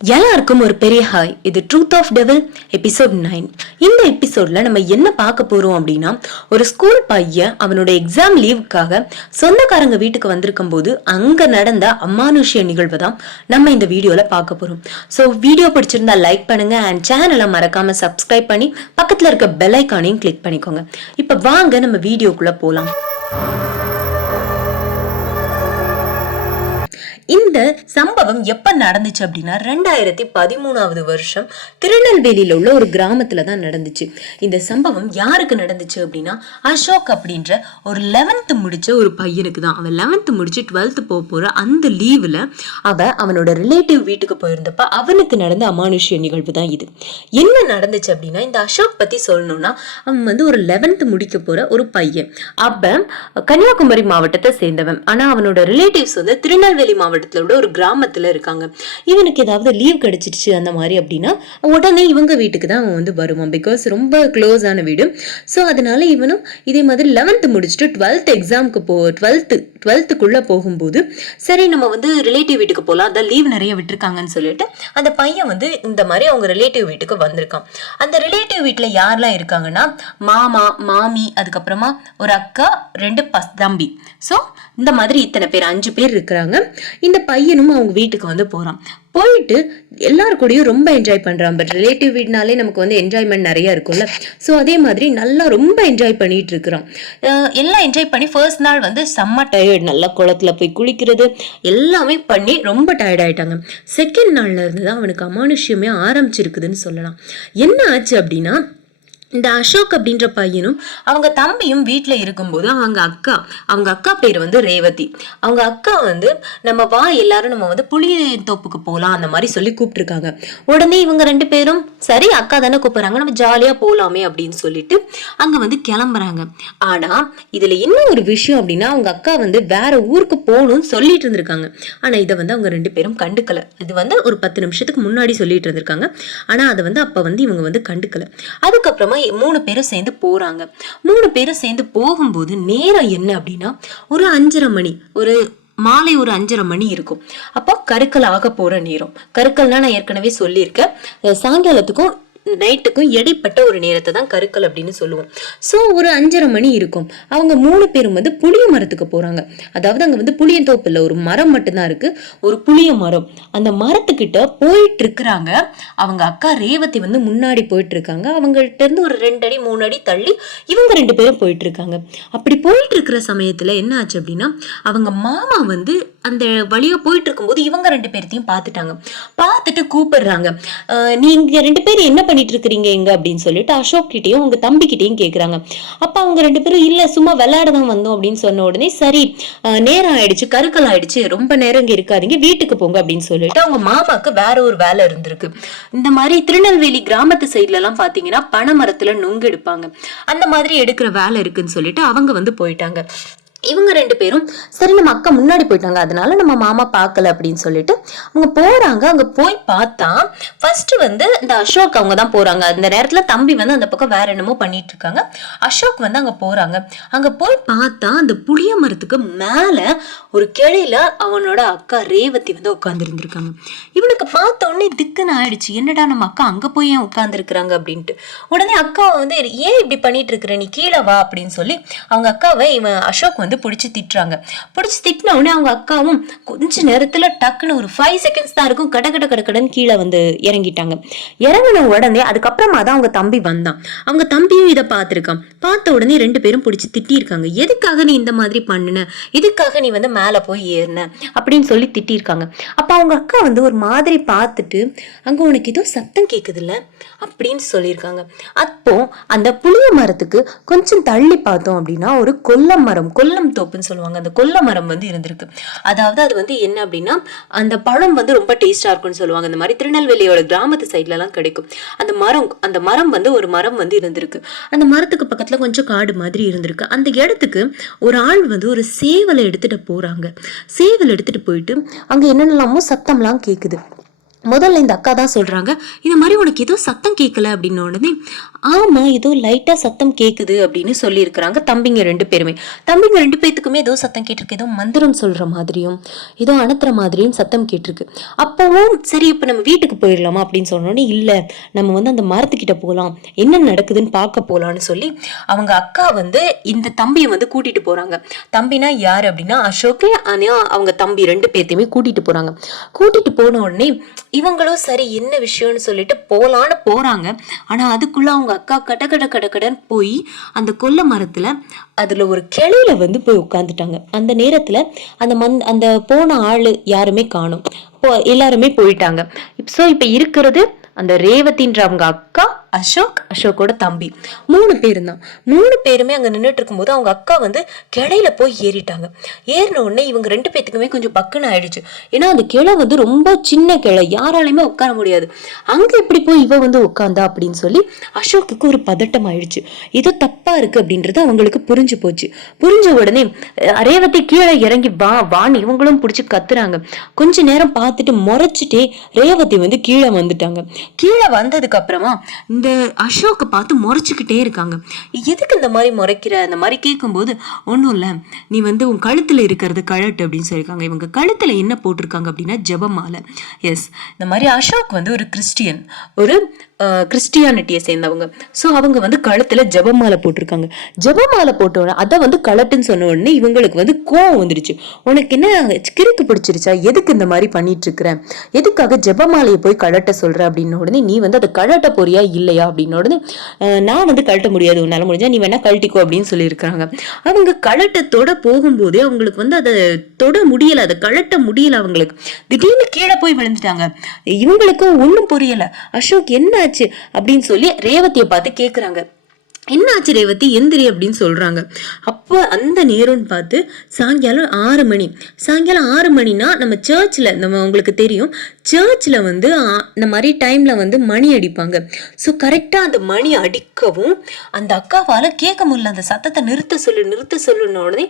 எல்லாருக்கும் ஒரு பெரிய ஹாய். இது truth of devil episode nine இந்த எபிசோட்ல நம்ம என்ன பார்க்க போறோம் அப்படின்னா ஒரு ஸ்கூல் பையன் அவனோட எக்ஸாம் லீவுக்காக சொந்தக்காரங்க வீட்டுக்கு வந்திருக்கும் போது அங்க நடந்த அமானுஷ்ய நிகழ்வு தான் நம்ம இந்த வீடியோல பார்க்க போறோம். ஸோ வீடியோ பிடிச்சிருந்தா லைக் பண்ணுங்க அண்ட் சேனலை மறக்காம சப்ஸ்கிரைப் பண்ணி பக்கத்துல இருக்க பெல் ஐக்கானையும் கிளிக் பண்ணிக்கோங்க. இப்போ வாங்க நம்ம வீடியோக்குள்ள போலாம். இந்த சம்பவம் எப்ப நடந்துச்சு அப்படின்னா ரெண்டாயிரத்தி பதிமூணாவது வருஷம் திருநெல்வேலியில உள்ள ஒரு கிராமத்துல தான் நடந்துச்சு. இந்த சம்பவம் யாருக்கு நடந்துச்சு அப்படின்னா அசோக் அப்படின்ற ஒரு லெவன்த் முடிச்ச ஒரு பையனுக்கு தான். அவன் லெவன்த் முடிச்சு டுவெல்த் போக போற அந்த லீவ்ல அவன் அவனோட ரிலேட்டிவ் வீட்டுக்கு போயிருந்தப்ப அவனுக்கு நடந்த அமானுஷ்ய நிகழ்வு தான் இது. என்ன நடந்துச்சு அப்படின்னா இந்த அசோக் பத்தி சொல்லணும்னா அவன் வந்து ஒரு லெவன்த் முடிக்க போற ஒரு பையன். அப்ப கன்னியாகுமரி மாவட்டத்தை சேர்ந்தவன். ஆனா அவனோட ரிலேட்டிவ்ஸ் வந்து திருநெல்வேலி மாவட்டம் மாவட்டத்தில் உள்ள ஒரு கிராமத்தில் இருக்காங்க. இவனுக்கு ஏதாவது லீவ் கிடைச்சிருச்சு அந்த மாதிரி அப்படின்னா உடனே இவங்க வீட்டுக்கு தான் அவன் வந்து வருவான். பிகாஸ் ரொம்ப க்ளோஸான வீடு. ஸோ அதனால இவனும் இதே மாதிரி லெவன்த்து முடிச்சுட்டு டுவெல்த் எக்ஸாமுக்கு போ டுவெல்த்து டுவெல்த்துக்குள்ள போகும்போது சரி நம்ம வந்து ரிலேட்டிவ் வீட்டுக்கு போகலாம் அதான் லீவ் நிறைய விட்டுருக்காங்கன்னு சொல்லிட்டு அந்த பையன் வந்து இந்த மாதிரி அவங்க ரிலேட்டிவ் வீட்டுக்கு வந்திருக்கான். அந்த ரிலேட்டிவ் வீட்டில் யாரெல்லாம் இருக்காங்கன்னா மாமா மாமி அதுக்கப்புறமா ஒரு அக்கா ரெண்டு பஸ் தம்பி. ஸோ இந்த மாதிரி இத்தனை பேர் அஞ்சு பேர் இருக்கிறாங்க. இந்த பையனும் அவங்க வீட்டுக்கு வந்து போகிறான் போயிட்டு எல்லாரு கூடயும் ரொம்ப என்ஜாய் பண்ணுறான் பட் ரிலேட்டிவ் வீட்னாலே நமக்கு வந்து என்ஜாய்மெண்ட் நிறையா இருக்கும்ல. ஸோ அதே மாதிரி நல்லா ரொம்ப என்ஜாய் பண்ணிட்டு இருக்கிறான். எல்லாம் என்ஜாய் பண்ணி ஃபர்ஸ்ட் நாள் வந்து செம்ம டயர்ட் நல்லா குளத்துல போய் குளிக்கிறது எல்லாமே பண்ணி ரொம்ப டயர்ட் ஆயிட்டாங்க. செகண்ட் நாள்ல இருந்து தான் அவனுக்கு அமானுஷ்யமே ஆரம்பிச்சிருக்குதுன்னு சொல்லலாம். என்ன ஆச்சு அப்படின்னா இந்த அசோக் அப்படின்ற பையனும் அவங்க தம்பியும் வீட்டில் இருக்கும்போது அவங்க அக்கா அவங்க அக்கா பேர் வந்து ரேவதி. அவங்க அக்கா வந்து நம்ம வா எல்லாரும் நம்ம வந்து புளியத்தோப்புக்கு போகலாம் அந்த மாதிரி சொல்லி கூப்பிட்டுருக்காங்க. உடனே இவங்க ரெண்டு பேரும் சரி அக்கா தானே கூப்பிடுறாங்க நம்ம ஜாலியாக போகலாமே அப்படின்னு சொல்லிட்டு அங்கே வந்து கிளம்புறாங்க. ஆனால் இதில் என்ன ஒரு விஷயம் அப்படின்னா அவங்க அக்கா வந்து வேற ஊருக்கு போகணும்னு சொல்லிட்டு இருந்திருக்காங்க. ஆனால் இதை வந்து அவங்க ரெண்டு பேரும் கண்டுக்கல. இது வந்து ஒரு பத்து நிமிஷத்துக்கு முன்னாடி சொல்லிட்டு இருந்திருக்காங்க. ஆனால் அதை வந்து அப்போ வந்து இவங்க வந்து கண்டுக்கல. அதுக்கப்புறமா மூணு பேரும் சேர்ந்து போறாங்க. மூணு பேரும் சேர்ந்து போகும்போது நேரம் என்ன அப்படின்னா ஒரு அஞ்சரை மணி ஒரு மாலை ஒரு அஞ்சரை மணி இருக்கும். அப்போ கருக்கல் ஆக போற நேரம். கருக்கல்னால் நான் ஏற்கனவே சொல்லியிருக்கேன். சாயங்காலத்துக்கும் நைட்டுக்கும் இடைப்பட்ட ஒரு நேரத்தை தான் கருக்கல் அப்படின்னு சொல்லுவோம். ஸோ ஒரு அஞ்சரை மணி இருக்கும். அவங்க மூணு பேரும் வந்து புளிய மரத்துக்கு போகிறாங்க அதாவது அங்கே வந்து புளிய தோப்பு இல்லை ஒரு மரம் மட்டும்தான் இருக்குது ஒரு புளிய மரம். அந்த மரத்துக்கிட்ட போயிட்டு இருக்கிறாங்க அவங்க அக்கா ரேவதி வந்து முன்னாடி போயிட்டு இருக்காங்க அவங்கள்ட்ட இருந்து ஒரு ரெண்டு அடி மூணு அடி தள்ளி இவங்க ரெண்டு பேரும் போயிட்டு இருக்காங்க அப்படி போயிட்டு இருக்கிற சமயத்தில் என்ன ஆச்சு அப்படின்னா அவங்க மாமா வந்து அந்த வழியாக போயிட்டு இருக்கும்போது இவங்க ரெண்டு பேர்த்தையும் பார்த்துட்டாங்க. பார்த்துட்டு கூப்பிடுறாங்க. நீங்கள் ரெண்டு பேரும் என்ன பண்ணி பண்ணிட்டு இருக்கிறீங்க எங்க அப்படின்னு சொல்லிட்டு அசோக் கிட்டேயும் உங்க தம்பி கிட்டேயும் கேக்குறாங்க. அப்ப அவங்க ரெண்டு பேரும் இல்ல சும்மா விளையாட தான் வந்தோம் அப்படின்னு சொன்ன உடனே சரி அஹ், நேரம் ஆயிடுச்சு கருக்கல் ஆயிடுச்சு ரொம்ப நேரம் இங்க இருக்காதீங்க வீட்டுக்கு போங்க அப்படின்னு சொல்லிட்டு அவங்க மாமாக்கு வேற ஒரு வேலை இருந்திருக்கு. இந்த மாதிரி திருநெல்வேலி கிராமத்து சைட்ல எல்லாம் பாத்தீங்கன்னா பனைமரத்துல நுங்கு எடுப்பாங்க. அந்த மாதிரி எடுக்கிற வேலை இருக்குன்னு சொல்லிட்டு அவங்க வந்து போயிட்டாங்க. இவங்க ரெண்டு பேரும் சரி நம்ம அக்கா முன்னாடி போயிட்டாங்க அதனால நம்ம மாமா பார்க்கல அப்படின்னு சொல்லிட்டு அவங்க போறாங்க. அங்க போய் பார்த்தா ஃபர்ஸ்ட் வந்து இந்த அசோக் அவங்க தான் போறாங்க. அந்த நேரத்துல தம்பி வந்து அந்த பக்கம் வேற என்னமோ பண்ணிட்டு இருக்காங்க. அசோக் வந்து அங்க போறாங்க. அங்க போய் பார்த்தா அந்த புளிய மரத்துக்கு மேல ஒரு கிளையில அவனோட அக்கா ரேவதி வந்து உட்காந்துருந்துருக்காங்க இவனுக்கு பார்த்த உடனே திக்குன்னு ஆயிடுச்சு. என்னடா நம்ம அக்கா அங்க போய் ஏன் உட்காந்துருக்குறாங்க அப்படின்ட்டு. உடனே அக்கா வந்து ஏன் இப்படி பண்ணிட்டு இருக்கிற? நீ கீழே வா அப்படின்னு சொல்லி அவங்க அக்காவை இவன் அசோக் வந்து பிடிச்சி திட்டுறாங்க. பிடிச்சி திட்டின உடனே அவங்க அக்காவும் கொஞ்ச நேரத்துல டக்குன்னு ஒரு ஃபைவ் செகண்ட்ஸ் தான் இருக்கும். கட கட கட கீழே வந்து இறங்கிட்டாங்க. இறங்கின உடனே அதுக்கப்புறமா தான் அவங்க தம்பி வந்தான். அவங்க தம்பியும் இதை பார்த்துருக்கான். பார்த்த உடனே ரெண்டு பேரும் பிடிச்சி திட்டியிருக்காங்க எதுக்காக நீ இந்த மாதிரி பண்ணுன? எதுக்காக நீ வந்து மேலே போய் ஏறின? அப்படின்னு சொல்லி திட்டியிருக்காங்க அப்போ அவங்க அக்கா வந்து ஒரு மாதிரி பார்த்துட்டு அங்கே உனக்கு ஏதோ சத்தம் கேட்குதுல்ல அப்படின்னு சொல்லியிருக்காங்க. அப்போ அந்த புளிய மரத்துக்கு கொஞ்சம் தள்ளி பார்த்தோம் அப்படின்னா ஒரு கொல்ல மரம். கொல்ல கொல்லம் தோப்புன்னு சொல்லுவாங்க. அந்த கொல்ல மரம் வந்து இருந்திருக்கு. அதாவது அது வந்து என்ன அப்படின்னா அந்த பழம் வந்து ரொம்ப டேஸ்டாக இருக்கும்னு சொல்லுவாங்க. அந்த மாதிரி திருநெல்வேலியோட கிராமத்து சைட்லலாம் கிடைக்கும். அந்த மரம் அந்த மரம் வந்து ஒரு மரம் வந்து இருந்திருக்கு. அந்த மரத்துக்கு பக்கத்துல கொஞ்சம் காடு மாதிரி இருந்திருக்கு. அந்த இடத்துக்கு ஒரு ஆள் வந்து ஒரு சேவலை எடுத்துட்டு போறாங்க. சேவல் எடுத்துட்டு போயிட்டு அங்கே என்னென்னலாமோ சத்தம்லாம் கேட்குது முதல்ல இந்த அக்கா தான் சொல்றாங்க இந்த மாதிரி உனக்கு ஏதோ சத்தம் கேட்கல அப்படின்ன உடனே ஆமா ஏதோ லைட்டா சத்தம் கேக்குது அப்படின்னு சொல்லியிருக்கிறாங்க தம்பிங்க ரெண்டு பேருமே. தம்பிங்க ரெண்டு பேத்துக்குமே ஏதோ சத்தம் கேட்டிருக்கு ஏதோ மந்திரம் சொல்ற மாதிரியும் ஏதோ அனுத்துற மாதிரியும் சத்தம் கேட்டிருக்கு. அப்பவும் சரி இப்போ நம்ம வீட்டுக்கு போயிடலாமா அப்படின்னு சொன்னோடனே இல்லை நம்ம வந்து அந்த மரத்துக்கிட்ட போகலாம் என்ன நடக்குதுன்னு பார்க்க போகலான்னு சொல்லி அவங்க அக்கா வந்து இந்த தம்பியை வந்து கூட்டிட்டு போறாங்க. தம்பினா யார் அப்படின்னா அசோக் ஆனா அவங்க தம்பி ரெண்டு பேர்த்தையுமே கூட்டிட்டு போறாங்க. கூட்டிட்டு போன உடனே இவங்களும் சரி என்ன விஷயம்னு சொல்லிட்டு போகலான்னு போறாங்க. ஆனா அதுக்குள்ள அவங்க அவங்க அக்கா கட கட கட போய் அந்த கொல்லை மரத்தில் அதில் ஒரு கிளையில வந்து போய் உட்காந்துட்டாங்க அந்த நேரத்தில் அந்த மந் அந்த போன ஆள் யாருமே காணும். இப்போ எல்லாருமே போயிட்டாங்க. ஸோ இப்போ இருக்கிறது அந்த ரேவதின்ற அவங்க அக்கா அசோக் அசோக்கோட தம்பி. மூணு பேரும் தான் மூணு பேருமே அங்கே நின்றுட்டு இருக்கும்போது அவங்க அக்கா வந்து கிளையில போய் ஏறிட்டாங்க. ஏறின உடனே இவங்க ரெண்டு பேத்துக்குமே கொஞ்சம் பக்குன்னு ஆயிடுச்சு. ஏன்னா அந்த கிளை வந்து ரொம்ப சின்ன கிளை. யாராலையுமே உட்கார முடியாது. அங்க எப்படி போய் இவ வந்து உட்காந்தா அப்படின்னு சொல்லி அசோக்குக்கு ஒரு பதட்டம் ஆயிடுச்சு. ஏதோ தப்பா இருக்கு அப்படின்றது அவங்களுக்கு புரிஞ்சு போச்சு. புரிஞ்ச உடனே அஹ், ரேவதி கீழே இறங்கி வா வான்னு இவங்களும் பிடிச்சி கத்துறாங்க. கொஞ்ச நேரம் பார்த்துட்டு முறைச்சிட்டே ரேவதி வந்து கீழே வந்துட்டாங்க. கீழே வந்ததுக்கு அப்புறமா இந்த அசோக்கை பார்த்து முறைச்சிக்கிட்டே இருக்காங்க. எதுக்கு இந்த மாதிரி முறைக்கிற? அந்த மாதிரி கேட்கும்போது ஒன்றும் இல்லை. நீ வந்து உன் கழுத்தில் இருக்கிறது கழட்டு அப்படின்னு சொல்லியிருக்காங்க. இவங்க கழுத்தில் என்ன போட்டிருக்காங்க அப்படின்னா ஜபமாலை. எஸ் இந்த மாதிரி அசோக் வந்து ஒரு கிறிஸ்டியன். ஒரு கிறிஸ்டியானிட்டியை சேர்ந்தவங்க. ஸோ அவங்க வந்து கழுத்தில் ஜபமாலை போட்டிருக்காங்க. ஜபமாலை போட்ட உடனே அதை வந்து கழட்டுன்னு சொன்ன உடனே இவங்களுக்கு வந்து கோவம் வந்துடுச்சு உனக்கு என்ன கிறுக்கு பிடிச்சிருச்சா? எதுக்கு இந்த மாதிரி பண்ணிட்டு இருக்கிற? எதுக்காக ஜபமாலையை போய் கழட்ட சொல்ற? அப்படின்ன உடனே நீ வந்து அதை கழட்ட போறியா? இல்லையா அப்படின்னோடது நான் வந்து கழட்ட முடியாது உன்னால முடிஞ்சா நீ வேணா கழட்டிக்கோ அப்படின்னு சொல்லியிருக்காங்க அவங்க கழட்டத்தோட போகும்போதே அவங்களுக்கு வந்து அதை தொட முடியல அதை கழட்ட முடியல அவங்களுக்கு. திடீர்னு கீழே போய் விழுந்துட்டாங்க. இவங்களுக்கும் ஒன்றும் புரியல. அசோக் என்ன ஆச்சு அப்படின்னு சொல்லி ரேவதியை பார்த்து கேட்குறாங்க என்னாச்சு ரேவதி எந்திரி அப்படின்னு சொல்கிறாங்க அப்போ அந்த நேரம்னு பார்த்து சாயங்காலம் ஆறு மணி. சாயங்காலம் ஆறு மணினா நம்ம சர்ச்சில் நம்ம உங்களுக்கு தெரியும் சர்ச்சில் வந்து இந்த மாதிரி டைமில் வந்து மணி அடிப்பாங்க. ஸோ கரெக்டாக அந்த மணி அடிக்கவும் அந்த அக்காவால் கேட்க முடியல. அந்த சத்தத்தை நிறுத்த சொல்லு நிறுத்த சொல்லுன உடனே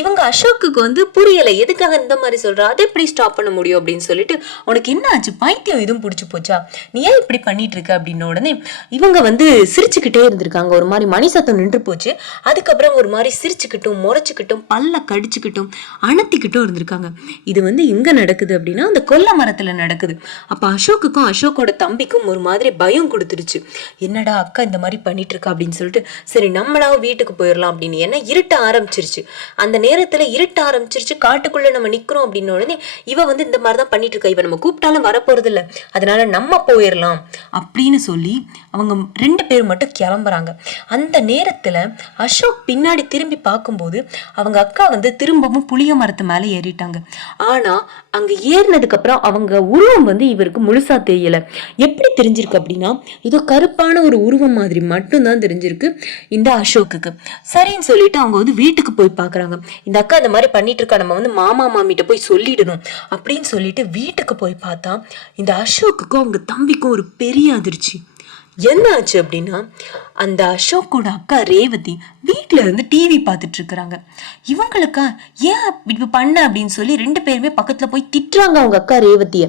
இவங்க அசோக்குக்கு வந்து புரியலை. எதுக்காக இந்த மாதிரி சொல்கிறா அதை எப்படி ஸ்டாப் பண்ண முடியும் அப்படின்னு சொல்லிட்டு உனக்கு என்ன ஆச்சு? பைத்தியம் எதுவும் பிடிச்சி போச்சா? நீ ஏன் இப்படி பண்ணிட்டு இருக்க? அப்படின்ன உடனே இவங்க வந்து சிரிச்சுக்கிட்டே இருந்திருக்காங்க ஒரு மாதிரி மணி சத்தம் நின்று போச்சு. அதுக்கப்புறம் ஒரு மாதிரி சிரிச்சுக்கிட்டும் முறைச்சிக்கிட்டும் பல்ல கடிச்சுக்கிட்டும் அணத்திக்கிட்டும் இருந்திருக்காங்க. இது வந்து எங்கே நடக்குது அப்படின்னா அந்த கொல்லை மரத்தில் நடக்குது. அப்போ அசோக்குக்கும் அசோக்கோட தம்பிக்கும் ஒரு மாதிரி பயம் கொடுத்துருச்சு என்னடா அக்கா இந்த மாதிரி பண்ணிட்டு இருக்கா அப்படின்னு சொல்லிட்டு சரி நம்மளாவும் வீட்டுக்கு போயிடலாம் அப்படின்னு ஏன்னா இருட்ட ஆரம்பிச்சிருச்சு. அந்த நேரத்தில் இருட்ட ஆரம்பிச்சிருச்சு காட்டுக்குள்ளே நம்ம நிற்கிறோம் அப்படின்னு உடனே இவ வந்து இந்த மாதிரி தான் பண்ணிட்டு இருக்கா இவ நம்ம கூப்பிட்டாலும் வரப்போறது இல்லை அதனால நம்ம போயிடலாம் அப்படின்னு சொல்லி அவங்க ரெண்டு பேர் மட்டும் கிளம்புறாங்க. அந்த நேரத்துல அசோக் பின்னாடி திரும்பி பார்க்கும்போது அவங்க அக்கா வந்து திரும்பவும் புளிய மரத்து மேலே ஏறிட்டாங்க. ஆனா அங்க ஏறினதுக்கு அப்புறம் அவங்க உருவம் வந்து இவருக்கு முழுசா தெரியல. எப்படி தெரிஞ்சிருக்கு அப்படின்னா ஏதோ கருப்பான ஒரு உருவம் மாதிரி மட்டும்தான் தெரிஞ்சிருக்கு இந்த அசோக்குக்கு. சரின்னு சொல்லிட்டு அவங்க வந்து வீட்டுக்கு போய் பார்க்குறாங்க. இந்த அக்கா இந்த மாதிரி பண்ணிட்டு இருக்கா நம்ம வந்து மாமா மாமிட்ட போய் சொல்லிடணும் அப்படின்னு சொல்லிட்டு வீட்டுக்கு போய் பார்த்தா இந்த அசோக்குக்கும் அவங்க தம்பிக்கும் ஒரு பெரிய அதிர்ச்சி. என்ன ஆச்சு அப்படின்னா அந்த அசோக்கோட அக்கா ரேவதி வீட்டில் இருந்து டிவி பார்த்துட்டு இருக்கிறாங்க. இவங்களுக்கா ஏன் இப்படி பண்ண? அப்படின்னு சொல்லி ரெண்டு பேருமே பக்கத்தில் போய் திட்டுறாங்க அவங்க அக்கா ரேவதியை.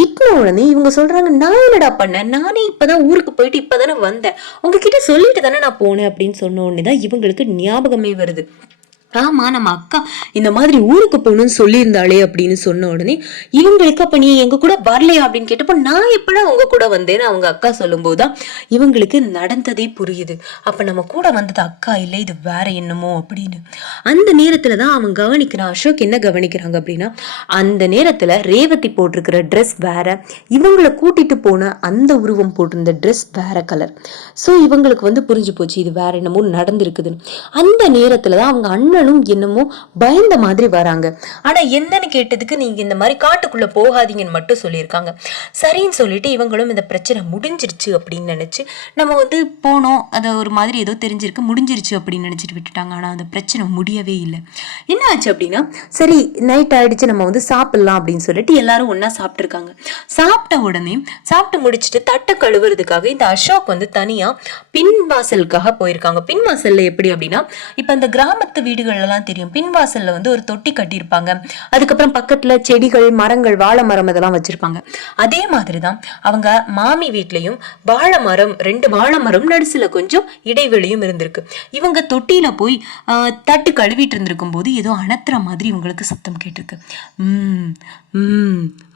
திட்டின உடனே இவங்க சொல்றாங்க நான் என்னடா பண்ணேன்? நானே இப்பதான் ஊருக்கு போயிட்டு இப்பதானே வந்தேன். உங்ககிட்ட சொல்லிட்டு தானே நான் போனேன்? அப்படின்னு சொன்ன உடனே தான் இவங்களுக்கு ஞாபகமே வருது. ஆமா நம்ம அக்கா இந்த மாதிரி ஊருக்கு போகணும்னு சொல்லியிருந்தாளே அப்படின்னு சொன்ன உடனே இவங்களுக்கு அப்ப நீ எங்க கூட வரலையா? அப்படின்னு கேட்டப்போ நான் எப்படா உங்க கூட வந்தேன்னு அவங்க அக்கா சொல்லும்போது தான் இவங்களுக்கு நடந்ததே புரியுது. அப்ப நம்ம கூட வந்தது அக்கா இல்லை இது வேற என்னமோ? அப்படின்னு. அந்த நேரத்துல தான் அவன் கவனிக்கிறான். அசோக் என்ன கவனிக்கிறாங்க அப்படின்னா அந்த நேரத்துல ரேவதி போட்டிருக்கிற ட்ரெஸ் வேற இவங்களை கூட்டிட்டு போன அந்த உருவம் போட்டிருந்த ட்ரெஸ் வேற கலர் ஸோ இவங்களுக்கு வந்து புரிஞ்சு போச்சு இது வேற என்னமோ நடந்திருக்குதுன்னு. அந்த நேரத்துல தான் அவங்க அண்ணனும் என்னமோ பயந்த மாதிரி வராங்க. ஆனா என்னன்னு கேட்டதுக்கு நீங்க இந்த மாதிரி காட்டுக்குள்ள போகாதீங்கன்னு மட்டும் சொல்லியிருக்காங்க. சரின்னு சொல்லிட்டு இவங்களும் இந்த பிரச்சனை முடிஞ்சிருச்சு அப்படின்னு நினைச்சு நம்ம வந்து போனோம். அதை ஒரு மாதிரி ஏதோ தெரிஞ்சிருக்கு முடிஞ்சிருச்சு அப்படின்னு நினைச்சிட்டு விட்டுட்டாங்க. ஆனா அந்த பிரச்சனை முடியவே இல்லை. என்ன ஆச்சு அப்படின்னா சரி நைட் ஆயிடுச்சு நம்ம வந்து சாப்பிடலாம் அப்படின்னு சொல்லிட்டு எல்லாரும் ஒன்னா சாப்பிட்டுருக்காங்க. சாப்பிட்ட உடனே சாப்பிட்டு முடிச்சுட்டு தட்டை கழுவுறதுக்காக இந்த அசோக் வந்து தனியா பின் வாசலுக்காக போயிருக்காங்க. பின் வாசல்ல எப்படி அப்படின்னா இப்ப அந்த கிராமத்து வீடுகள் வீடுகள் எல்லாம் தெரியும். பின்வாசல்ல வந்து ஒரு தொட்டி கட்டியிருப்பாங்க. அதுக்கப்புறம் பக்கத்துல செடிகள் மரங்கள் வாழை மரம் இதெல்லாம் வச்சிருப்பாங்க. அதே மாதிரிதான் அவங்க மாமி வீட்லயும் வாழை மரம் ரெண்டு வாழை மரம் நடுசுல கொஞ்சம் இடைவெளியும் இருந்திருக்கு. இவங்க தொட்டியில போய் தட்டு கழுவிட்டு இருந்திருக்கும் போது ஏதோ அணத்துற மாதிரி இவங்களுக்கு சத்தம் கேட்டிருக்கு.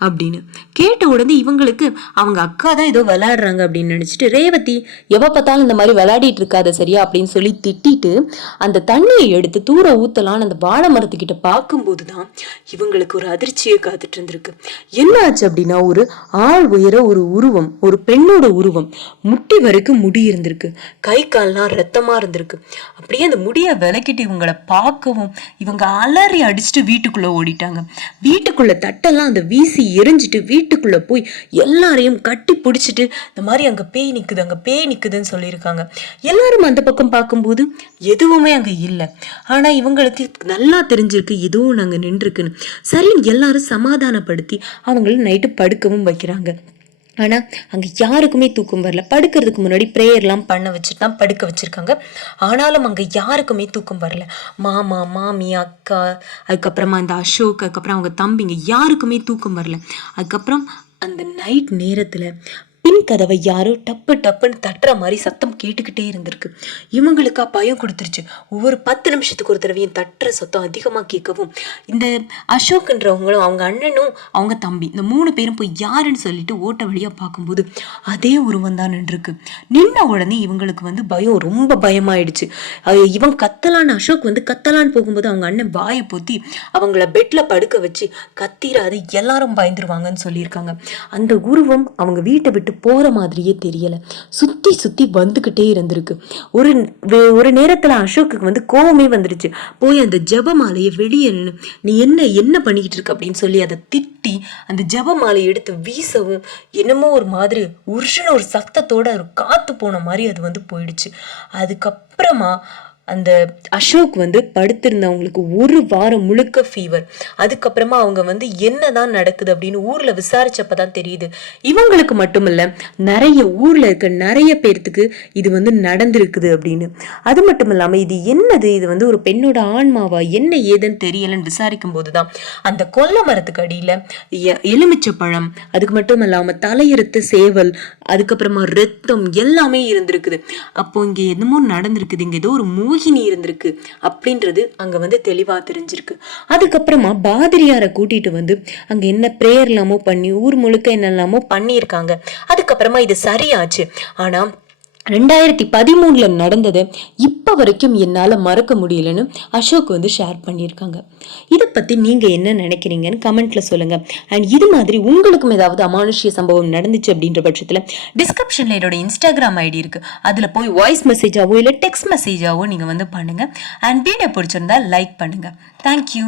அப்படின்னு. கேட்ட உடனே இவங்களுக்கு அவங்க அக்கா தான் ஏதோ விளையாடுறாங்க அப்படின்னு நினச்சிட்டு ரேவதி எவ பார்த்தாலும் இந்த மாதிரி விளையாடிட்டு இருக்காத சரியா? அப்படின்னு சொல்லி திட்டிட்டு அந்த தண்ணியை எடுத்து தூர ஊத்தலான்னு அந்த வாழை மரத்துக்கிட்ட பார்க்கும்போது தான் இவங்களுக்கு ஒரு அதிர்ச்சியை காத்துட்டு இருந்திருக்கு. என்ன ஆச்சு அப்படின்னா ஒரு ஆள் உயர ஒரு உருவம் ஒரு பெண்ணோட உருவம் முட்டி வரைக்கும் முடி இருந்திருக்கு. கை கால்லாம் ரத்தமாக இருந்திருக்கு. அப்படியே அந்த முடியை விளக்கிட்டு இவங்களை பார்க்கவும் இவங்க அலறி அடிச்சுட்டு வீட்டுக்குள்ளே ஓடிட்டாங்க. வீட்டுக்குள்ளே தட்டி தட்டெல்லாம் அந்த வீசி எரிஞ்சிட்டு வீட்டுக்குள்ளே போய் எல்லாரையும் கட்டி பிடிச்சிட்டு இந்த மாதிரி அங்கே பேய் நிற்குது அங்கே பேய் நிற்குதுன்னு சொல்லியிருக்காங்க. எல்லாரும் அந்த பக்கம் பார்க்கும்போது எதுவுமே அங்கே இல்லை. ஆனால் இவங்களுக்கு நல்லா தெரிஞ்சிருக்கு எதுவும் நாங்கள் நின்றுருக்குன்னு. சரின்னு எல்லாரும் சமாதானப்படுத்தி அவங்கள நைட்டு படுக்கவும் வைக்கிறாங்க. ஆனால் அங்கே யாருக்குமே தூக்கம் வரல. படுக்கிறதுக்கு முன்னாடி ப்ரேயர்லாம் பண்ண வச்சுட்டு தான் படுக்க வச்சுருக்காங்க. ஆனாலும் அங்கே யாருக்குமே தூக்கம் வரல. மாமா மாமி அக்கா அதுக்கப்புறமா அந்த அசோக் அதுக்கப்புறம் அவங்க தம்பிங்க யாருக்குமே தூக்கம் வரல. அதுக்கப்புறம் அந்த நைட் நேரத்தில் கதவை யாரோ டப்பு டப்புன்னு தட்டுற மாதிரி சத்தம் கேட்டுக்கிட்டே இருந்திருக்கு. இவங்களுக்கா பயம் கொடுத்துருச்சு. ஒவ்வொரு பத்து நிமிஷத்துக்கு ஒரு தடவையும் தட்டுற சத்தம் அதிகமாக கேட்கவும் இந்த அசோக்ன்றவங்களும் அவங்க அண்ணனும் அவங்க தம்பி இந்த மூணு பேரும் போய் யாருன்னு சொல்லிட்டு ஓட்ட வழியாக பார்க்கும்போது அதே உருவம் தான் நின்றுருக்கு. நின்ன உடனே இவங்களுக்கு வந்து பயம் ரொம்ப பயமாயிடுச்சு. இவன் கத்தலான்னு அசோக் வந்து கத்தலான்னு போகும்போது அவங்க அண்ணன் வாயை பொத்தி அவங்கள பெட்ல படுக்க வச்சு கத்திராது எல்லாரும் பயந்துருவாங்கன்னு சொல்லியிருக்காங்க. அந்த உருவம் அவங்க வீட்டை விட்டு போகிற மாதிரியே தெரியலை. சுற்றி சுற்றி வந்துக்கிட்டே இருந்திருக்கு. ஒரு ஒரு நேரத்தில் அசோக்குக்கு வந்து கோவமே வந்துருச்சு. போய் அந்த ஜபமாலையை வெளியே நின்னு நீ என்ன என்ன பண்ணிக்கிட்டு இருக்க? அப்படின்னு சொல்லி அதை திட்டி அந்த ஜபமாலையை எடுத்து வீசவும் என்னமோ ஒரு மாதிரி உருஷன ஒரு சத்தத்தோட ஒரு காற்று போன மாதிரி அது வந்து போயிடுச்சு. அதுக்கப்புறமா அந்த அசோக் வந்து படுத்திருந்தவங்களுக்கு ஒரு வாரம் முழுக்க ஃபீவர் அதுக்கப்புறமா அவங்க வந்து என்னதான் நடக்குது அப்படின்னு ஊர்ல விசாரிச்சப்ப தான் தெரியுது. இவங்களுக்கு மட்டுமல்ல நிறைய ஊர்ல இருக்க நிறைய பேர்த்துக்கு இது வந்து நடந்திருக்குது அப்படின்னு. அது மட்டும் இல்லாம இது என்னது? இது வந்து ஒரு பெண்ணோட ஆன்மாவா? என்ன ஏதுன்னு தெரியலன்னு விசாரிக்கும் போதுதான் அந்த கொல்ல மரத்துக்கு அடியில எ- எலுமிச்சை பழம் அதுக்கு மட்டும் இல்லாம தலையெடுத்த சேவல் அதுக்கப்புறமா ரத்தம் எல்லாமே இருந்திருக்குது. அப்போ இங்க என்னமோ நடந்திருக்குது. இங்க ஏதோ ஒரு மூ மோகினி இருந்திருக்கு அப்படின்றது அங்கே வந்து தெளிவாக தெரிஞ்சிருக்கு. அதுக்கப்புறமா பாதிரியாரை கூட்டிட்டு வந்து அங்கே என்ன ப்ரேயர் எல்லாமோ பண்ணி ஊர் முழுக்க என்னெல்லாமோ பண்ணியிருக்காங்க. அதுக்கப்புறமா இது சரியாச்சு. ஆனால் ரெண்டாயிரத்தி பதிமூணில் நடந்தது இப்போ வரைக்கும் என்னால் மறக்க முடியலன்னு அசோக் வந்து ஷேர் பண்ணியிருக்காங்க. இதை பற்றி நீங்கள் என்ன நினைக்கிறீங்கன்னு கமெண்ட்ல சொல்லுங்கள் அண்ட் இது மாதிரி உங்களுக்கும் ஏதாவது அமானுஷ்ய சம்பவம் நடந்துச்சு அப்படின்ற பட்சத்தில் டிஸ்கிரிப்ஷனில் என்னோட இன்ஸ்டாகிராம் ஐடி இருக்குது அதில் போய் வாய்ஸ் மெசேஜாவோ இல்லை டெக்ஸ்ட் மெசேஜாவோ நீங்கள் வந்து பண்ணுங்கள் அண்ட் வீடியோ பிடிச்சிருந்தா லைக் பண்ணுங்கள் தேங்க்யூ